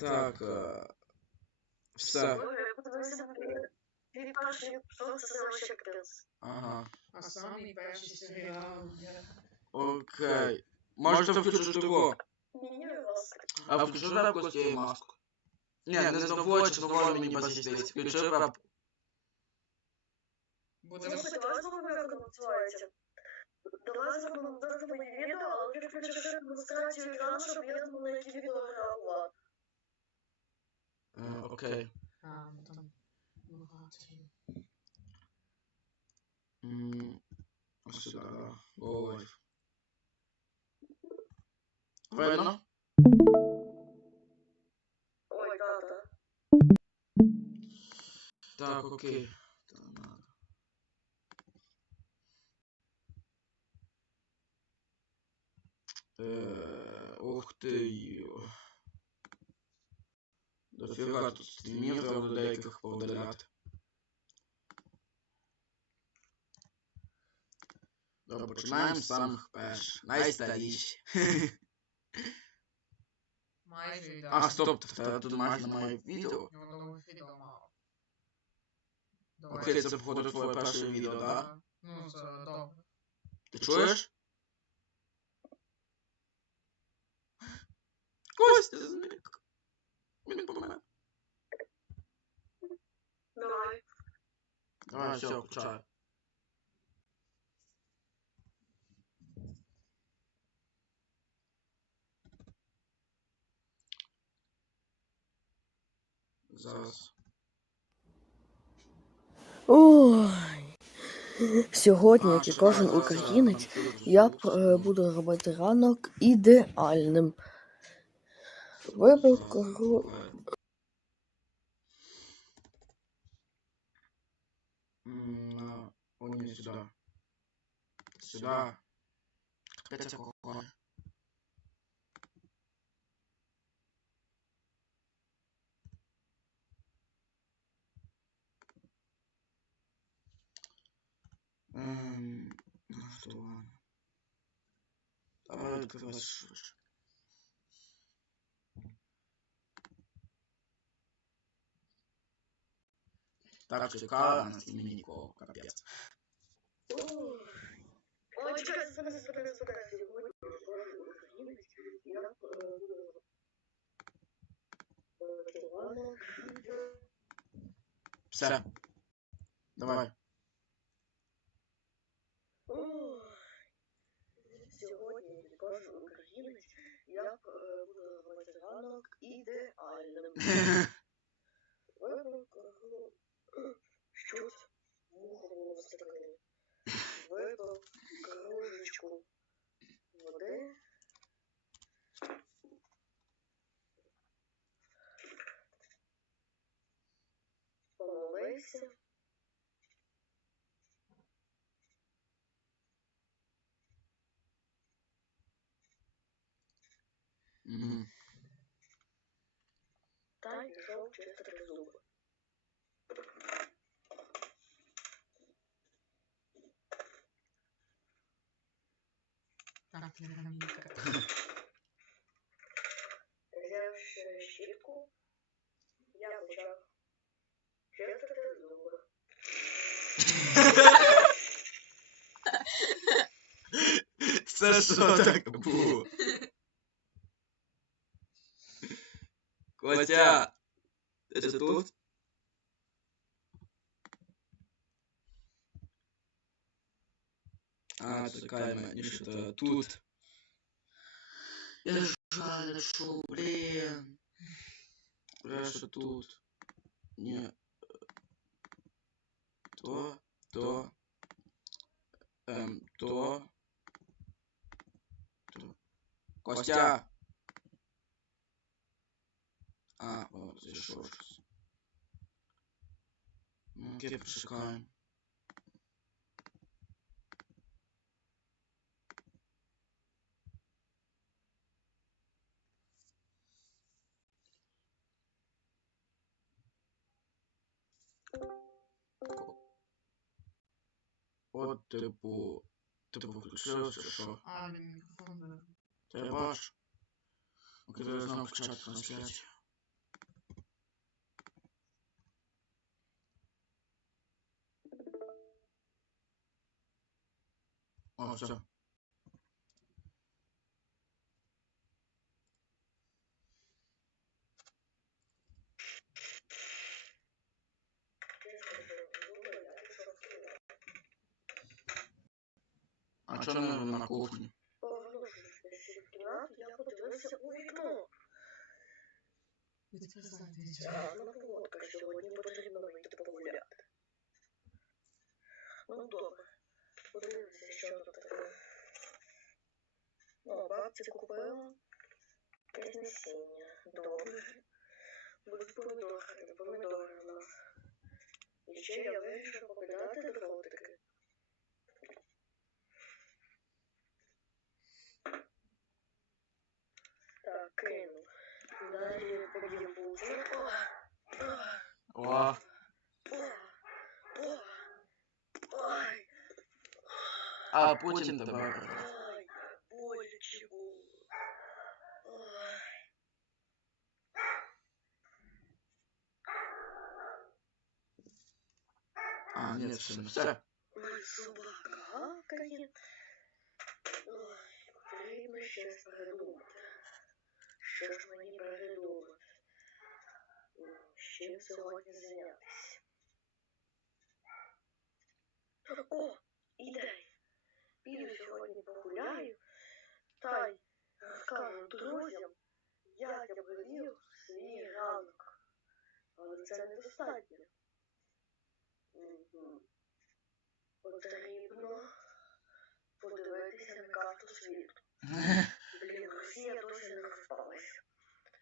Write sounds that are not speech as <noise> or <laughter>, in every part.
Так. е, Все. Ой, я подивився дві перші епізоди, це вообще капець. Ага. А самий перший серіал. я- Окей. Можете включити його. Ні, вас. А включи репку з цією маскою. Ні, не з новою чи з новою мені без різниці. Включи репку. Буде Слухай, давай зробимо, як воно називається. Давай зробимо дозволені відео, але ти включиш демонстрацію екрану, щоб я змогла на які відео реагувати. Е, Окей. А, ну там багато. М, Ось сюди, да. Ой. Видно? Ой, тата. Так, окей. Та надо. Е, Ух ти йо. Дофіга тут стрімів треба до деяких повдаляти. Добре, починаємо з самих перших. Найстаріші. Майже ідеально. А, стоп, в тебе тут майже немає відео. Ну, нових відео мало. Окей, це походу твоє перше відео, так? Ну, це добре. Ти чуєш? Костя все, включай. Зараз. Ой. Сьогодні, як і кожен українець, я е, буду робити ранок ідеальним. Вибив кору. О, ні, сюди. Сюди. Капець якого. Ем, ну що ладно. Давай відкривай швидше. Так, чекаю, а на стрімі нікого, капець. Ой, чекай, зупини, зупини, зупини. Сьогодні кожен українець, я е, буду робити ранок ідеальним. Все. Давай. Ой. Сьогодні, як і кожен українець, я е, буду робити ранок ідеальним. Вибив Щось муху все-таки. Вибив кружечку води. Помолився. Мгм. та й пішов чистити зуби. Так, пірамідка. Взявши щітку, я почав чистити зуби. Це що так було? Котя! Ти ж тут? чекай, мені що то тут. Я ж жалю, блін. Бля, що тут? Ні. То, то. Ем, то. То. Костя! А, о, зайшов щось. Ну, окей, почекаємо. От, типу, типу, включився, що? А, він мікрофон дав. Та я бачу. Окей, я знав включати трансляцію. О, все. А що не на кухні? Повернувшись в кімнату, я подивився у вікно. Відповідайте. Рано погодка, сьогодні потрібно вийти погуляти. Ну добре, подивимося, що тут таке. О, бабця купила якесь насіння. Добре. Будуть помідори, помідори в нас. І ще я вирішив покидати дротики. Кэну. Далее по гимбузнику. О! А Путин-то А, нет, все, все. Мой собака какает. Ой, время сейчас продумать. Що ж мені придумати? Чим сьогодні зайнятися? О, ідея! Піду сьогодні погуляю, та й розкажу друзям, як я провів свій ранок. Але це недостатньо. Потрібно подивитися на карту світу. <laughs> Блін, Росія досі не розпалася.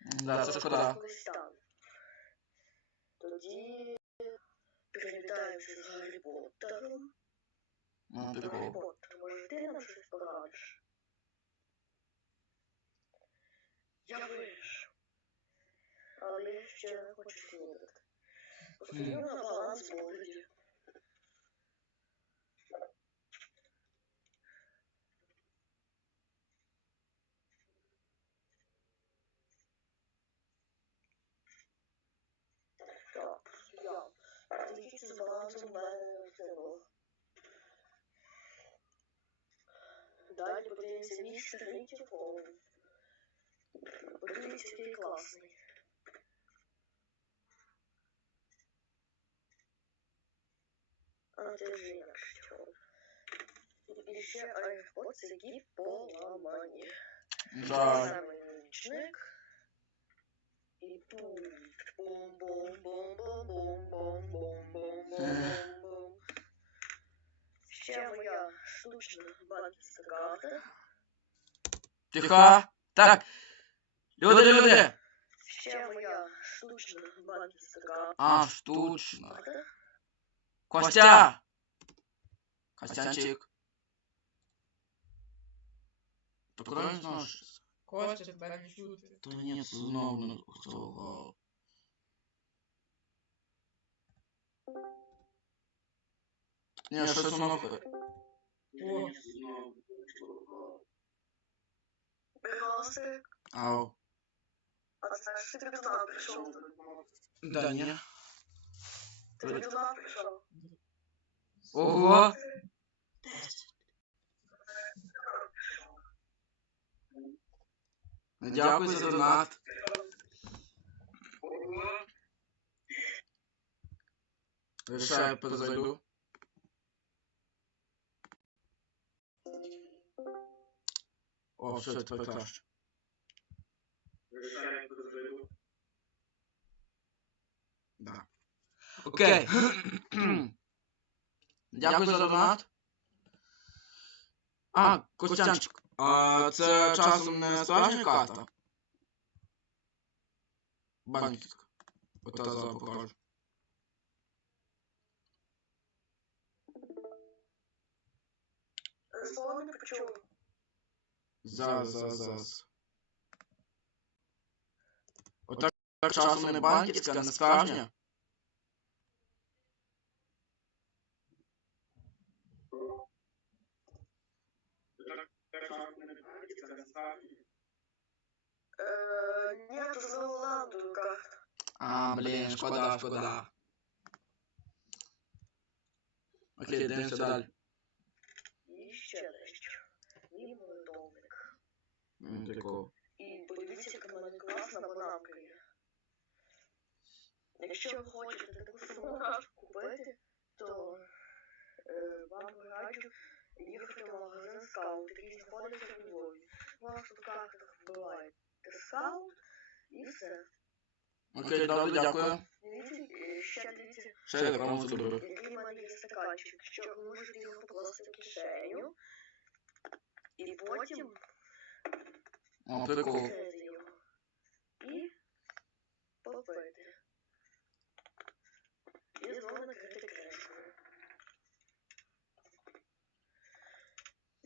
Да, це шкода. Колись стане. Тоді привітаємося з Гаррі Поттером. Ну, Гаррі прикол. Поттер, може ти нам щось порадиш? Я вирішу. Але я ще не хочу снідати. Постою на баланс борді. базу Майнферу. Далі подивимося між Третьяков. Подивіться, классный. А ты ж інакше чого. І ще айфон. Да. Саме нічник. І пульт. Бум-бум-бум-бум-бум-бум-бум-бум-бум. Ще моя штучна банківська карта. Тихо. Так. Люди, люди. Ще моя штучна банківська карта. А, штучно. Костя! Костянчик. Ти правильно знаєш? Костя, тебе не чути. Та ні, це знову не хто. Ні, щось воно... О, Бросик. Ау. А знаєш, що ти без нас прийшов? Да, ні. Ти без нас прийшов. Ого! Děkuji za donát. Ještě je pozadu. O, Vše je to tak? Da. Okay. Děkuji za donát. A, Kostěnčku. А це часом не справжня карта? Банківська. Ота зараз покажу. Слово не почув. Зараз, зараз, зараз. Ота часом не банківська, не справжня. Нет, за Оланду карта. А, блін, шкода, шкода. Окей, дивимося далі. І ще дещо. М, Прикол. І подивіться, яка в мене класна бананка є. Якщо ви хочете таку саму купити, то е, вам раджу їхати в магазин скаут, який знаходиться в Львові. У вас тут в картах вбиваєте скаут і все. Окей, добре, дякую. Дивіться, е, ще дивіться, Ще рекламу зробив. який в мене є стаканчик, що ви можете його покласти в кишеню. І потім О, прикол. відкрити його. І попити.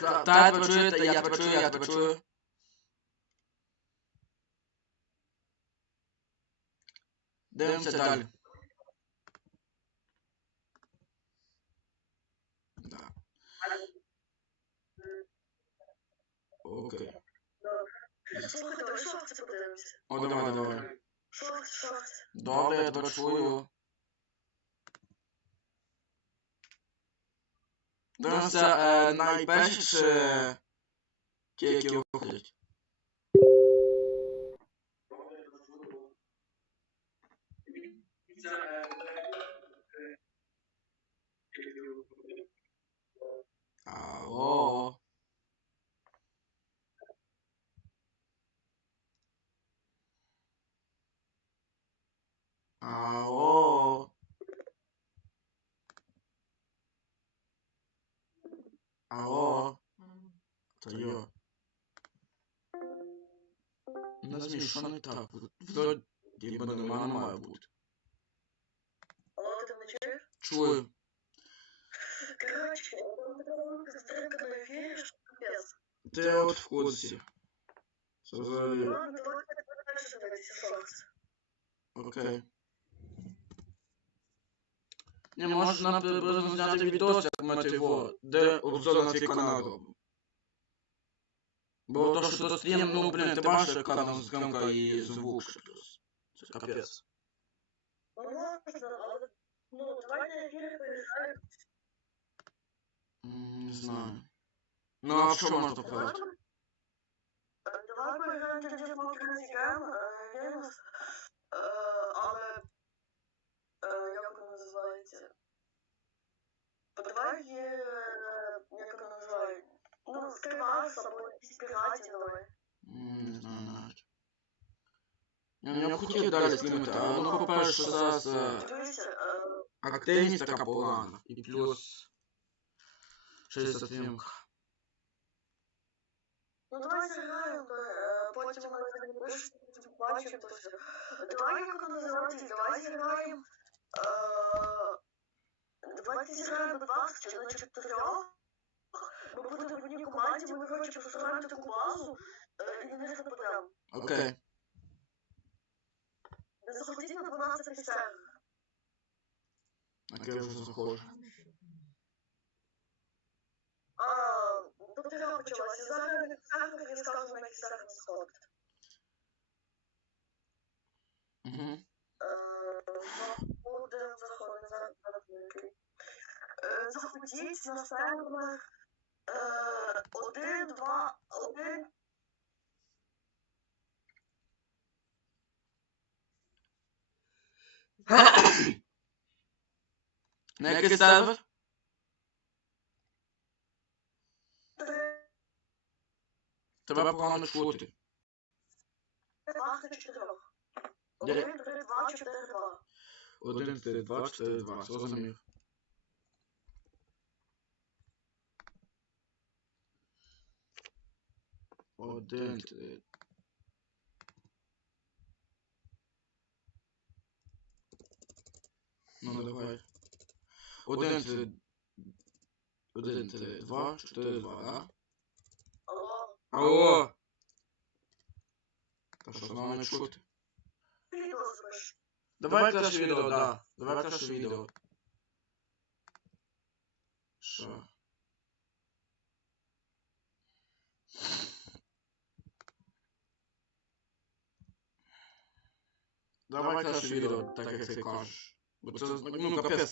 Та, та, я тебе чую, та я тебе чую, я тебе чую. Дивимося далі. Да. Окей. Слухай, давай шорти подивимося. О, давай, давай. Шорти, шорти. Добре, я тебе чую. Nasza e, najpierwszy kiełkować. Ało. Не змішаний так. Вроді би нема, не має бути. Алло, ти мене чуєш? Чую. Короче, он такой стрелка на эфире, что капец. Ти от в курсі. Зрозумів. Ладно, давай дальше давайте шорты. Окей. Не, може нам приблизно зняти відос, як ми тиво, де обзор на твій канал робимо. Бо то, що то стрім, ну, блін, ти бачиш, яка там зйомка і звук ще плюс. Це капець. Ну, можно, але, ну, давай на эфире порешаем. М, Не знаю. Ну, а в що можна показати? Э, Давай поиграем тоді в Мокрозігам, Венус, але, е, як воно називається? Давай, е, як воно називають? Ну, скривайся, або якісь піратів давай. М, Не знаю навіть. Я, я хотів далі знімати, але ну, по-перше, зараз е, Дивися, е, активність така погана. І плюс... Ще й затримка. Ну давай зіграємо, е, потім ми запишемо, бачимо то все. Давай як воно називається, давай зіграємо. е, Давайте зіграємо два чи на чотирьох. Ми будемо в одній команді, ми коротше построїмо таку базу е, і на них нападемо. Окей. Не заходіть на 12 сервер. Окей, я вже заходжу. А, тобто гра почалася. Зараз на сервер я скажу, на який сервер заходити. Угу. Будемо заходити зараз. Е, Заходіть на сервер е, один, два, один. На який сервер? три, Тебе погано чути. два, три, чотирьох. Я- Один, три, два, чотири, два. 1, 4, 2, 4, 2. Зрозумів. Один, три. Ну, давай. Один, три. Один, три, два, чотири, два, да? Алло. Алло! що ти? Відео запиш. Давай краще відео, да. Давай краще відео. Що? Давай краще відео, так як ти кажеш. Бо це, ну, капець,